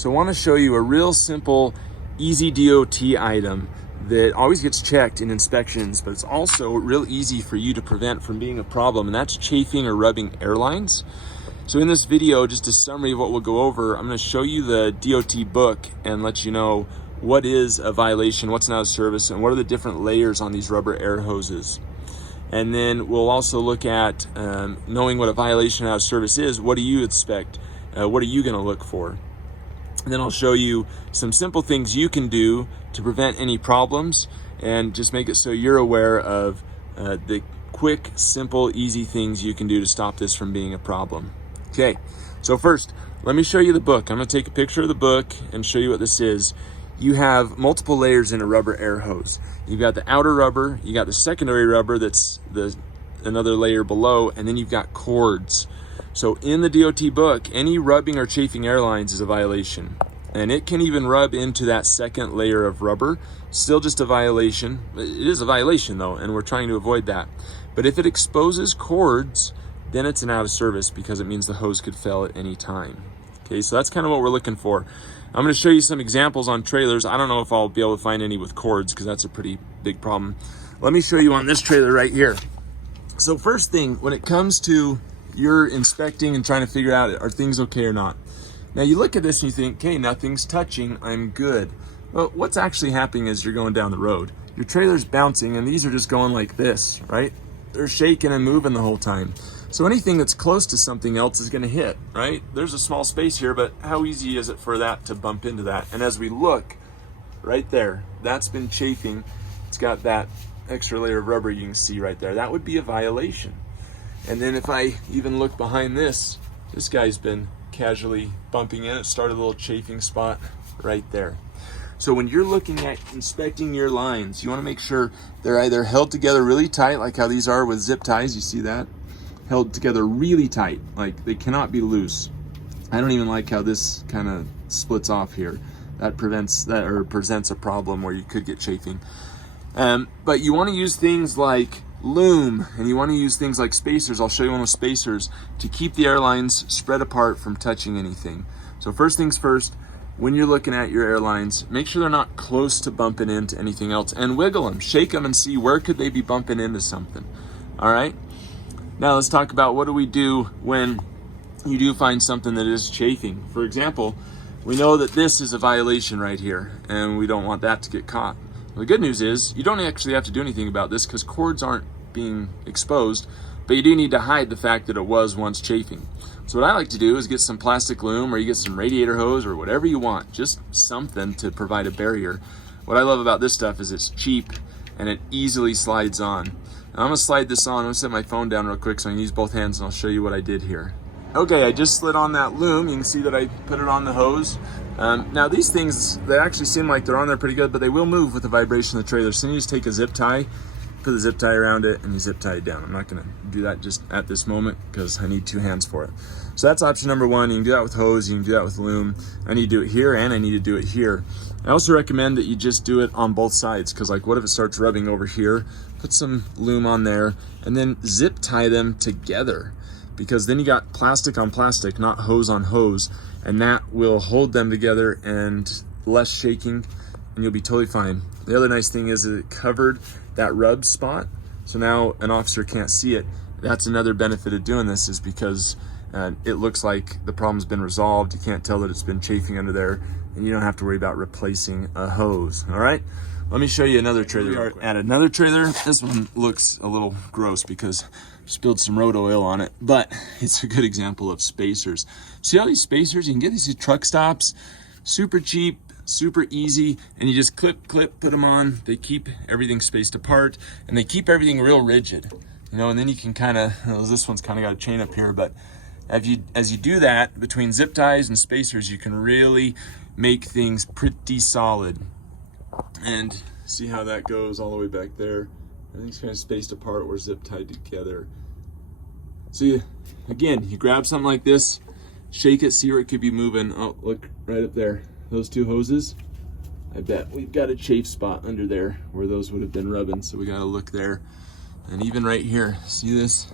So I want to show you a real simple, easy DOT item that always gets checked in inspections, but it's also real easy for you to prevent from being a problem, and that's chafing or rubbing airlines. So in this video, just a summary of what we'll go over, I'm going to show you the DOT book and let you know what is a violation, what's an out of service, and what are the different layers on these rubber air hoses. And then we'll also look at knowing what a violation out of service is. What do you expect? What are you going to look for? And then I'll show you some simple things you can do to prevent any problems and just make it so you're aware of the quick, simple, easy things you can do to stop this from being a problem. Okay, so first, let me show you the book. I'm going to take a picture of the book and show you what this is. You have multiple layers in a rubber air hose. You've got the outer rubber, you got the secondary rubber that's another layer below, and then you've got cords. So in the DOT book, any rubbing or chafing airlines is a violation. And it can even rub into that second layer of rubber. Still just a violation. It is a violation though, and we're trying to avoid that. But if it exposes cords, then it's an out of service because it means the hose could fail at any time. Okay, so that's kind of what we're looking for. I'm going to show you some examples on trailers. I don't know if I'll be able to find any with cords because that's a pretty big problem. Let me show you on this trailer right here. So first thing, when it comes to you're inspecting and trying to figure out are things okay or not. Now you look at this and you think, okay, nothing's touching, I'm good. Well, what's actually happening is you're going down the road. Your trailer's bouncing and these are just going like this, right? They're shaking and moving the whole time. So anything that's close to something else is going to hit, right? There's a small space here, but how easy is it for that to bump into that? And as we look right there, that's been chafing. It's got that extra layer of rubber you can see right there. That would be a violation. And then if I even look behind this guy's been casually bumping in. It started a little chafing spot right there. So when you're looking at inspecting your lines, you want to make sure they're either held together really tight, like how these are with zip ties, you see that? Held together really tight, like they cannot be loose. I don't even like how this kind of splits off here. That presents a problem where you could get chafing. But you want to use things like loom, and you want to use things like spacers. I'll show you one with spacers to keep the airlines spread apart from touching anything. So first things first, when you're looking at your airlines, make sure they're not close to bumping into anything else, and wiggle them, shake them, and see where could they be bumping into something. All right. Now let's talk about what do we do when you do find something that is chafing. For example, we know that this is a violation right here, and we don't want that to get caught. Well, the good news is you don't actually have to do anything about this because cords aren't being exposed, but you do need to hide the fact that it was once chafing. So what I like to do is get some plastic loom, or you get some radiator hose, or whatever you want, just something to provide a barrier. What I love about this stuff is it's cheap and it easily slides on. Now I'm gonna slide this on. I'm gonna set my phone down real quick so I can use both hands, and I'll show you what I did here. Okay, I just slid on that loom. You can see that I put it on the hose. Now these things, they actually seem like they're on there pretty good, but they will move with the vibration of the trailer. So you just take a zip tie, put the zip tie around it, and you zip tie it down. I'm not gonna do that just at this moment because I need two hands for it. So that's option number one. You can do that with hose, you can do that with loom. I need to do it here, and I need to do it here. I also recommend that you just do it on both sides, because like what if it starts rubbing over here? Put some loom on there, and then zip tie them together, because then you got plastic on plastic, not hose on hose, and that will hold them together and less shaking, and you'll be totally fine. The other nice thing is that it covered that rub spot, so now an officer can't see it. That's another benefit of doing this, is because it looks like the problem's been resolved. You can't tell that it's been chafing under there, and you don't have to worry about replacing a hose. All right, let me show you another trailer. We are at another trailer. This one looks a little gross because I spilled some road oil on it, but it's a good example of spacers. See all these spacers? You can get these at truck stops, super cheap, super easy, and you just clip, put them on. They keep everything spaced apart, and they keep everything real rigid, you know, and then you can kind of, this one's kind of got a chain up here, but as you do that, between zip ties and spacers, you can really make things pretty solid. And see how that goes all the way back there. Everything's kind of spaced apart or zip tied together. So again, you grab something like this, shake it, see where it could be moving. Oh, look right up there. Those two hoses, I bet we've got a chafe spot under there where those would have been rubbing. So we got to look there. And even right here, see this?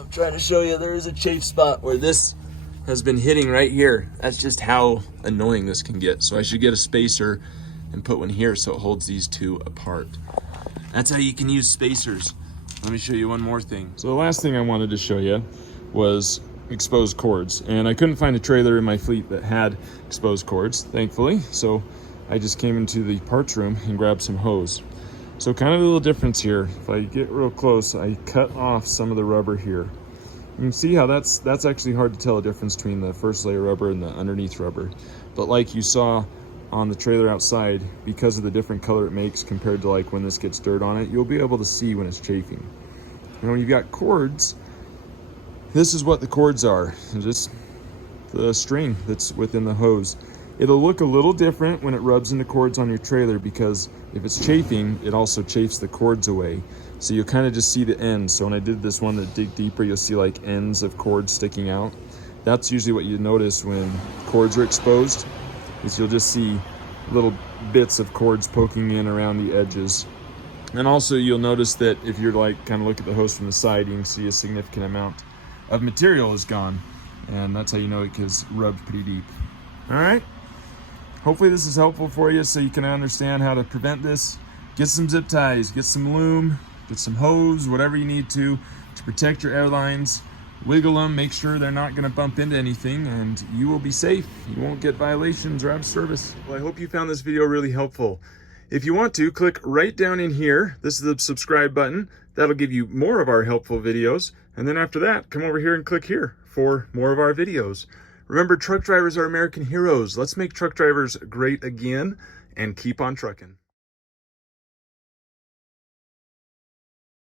I'm trying to show you, there is a chafe spot where this has been hitting right here. That's just how annoying this can get. So I should get a spacer and put one here so it holds these two apart. That's how you can use spacers. Let me show you one more thing. So the last thing I wanted to show you was exposed cords. And I couldn't find a trailer in my fleet that had exposed cords, thankfully. So I just came into the parts room and grabbed some hose. So kind of a little difference here. If I get real close, I cut off some of the rubber here. You can see how that's actually hard to tell the difference between the first layer rubber and the underneath rubber. But like you saw on the trailer outside, because of the different color it makes compared to like when this gets dirt on it, you'll be able to see when it's chafing. And when you've got cords, this is what the cords are. Just the string that's within the hose. It'll look a little different when it rubs into cords on your trailer because if it's chafing, it also chafes the cords away. So you'll kind of just see the ends. So when I did this one that dig deeper, you'll see like ends of cords sticking out. That's usually what you notice when cords are exposed, is you'll just see little bits of cords poking in around the edges. And also you'll notice that if you're like kind of look at the hose from the side, you can see a significant amount of material is gone. And that's how you know it gets rubbed pretty deep. All right. Hopefully this is helpful for you so you can understand how to prevent this. Get some zip ties, get some loom, get some hose, whatever you need to protect your airlines. Wiggle them, make sure they're not going to bump into anything, and you will be safe. You won't get violations or out of service. Well, I hope you found this video really helpful. If you want to, click right down in here. This is the subscribe button. That'll give you more of our helpful videos. And then after that, come over here and click here for more of our videos. Remember, truck drivers are American heroes. Let's make truck drivers great again and keep on trucking.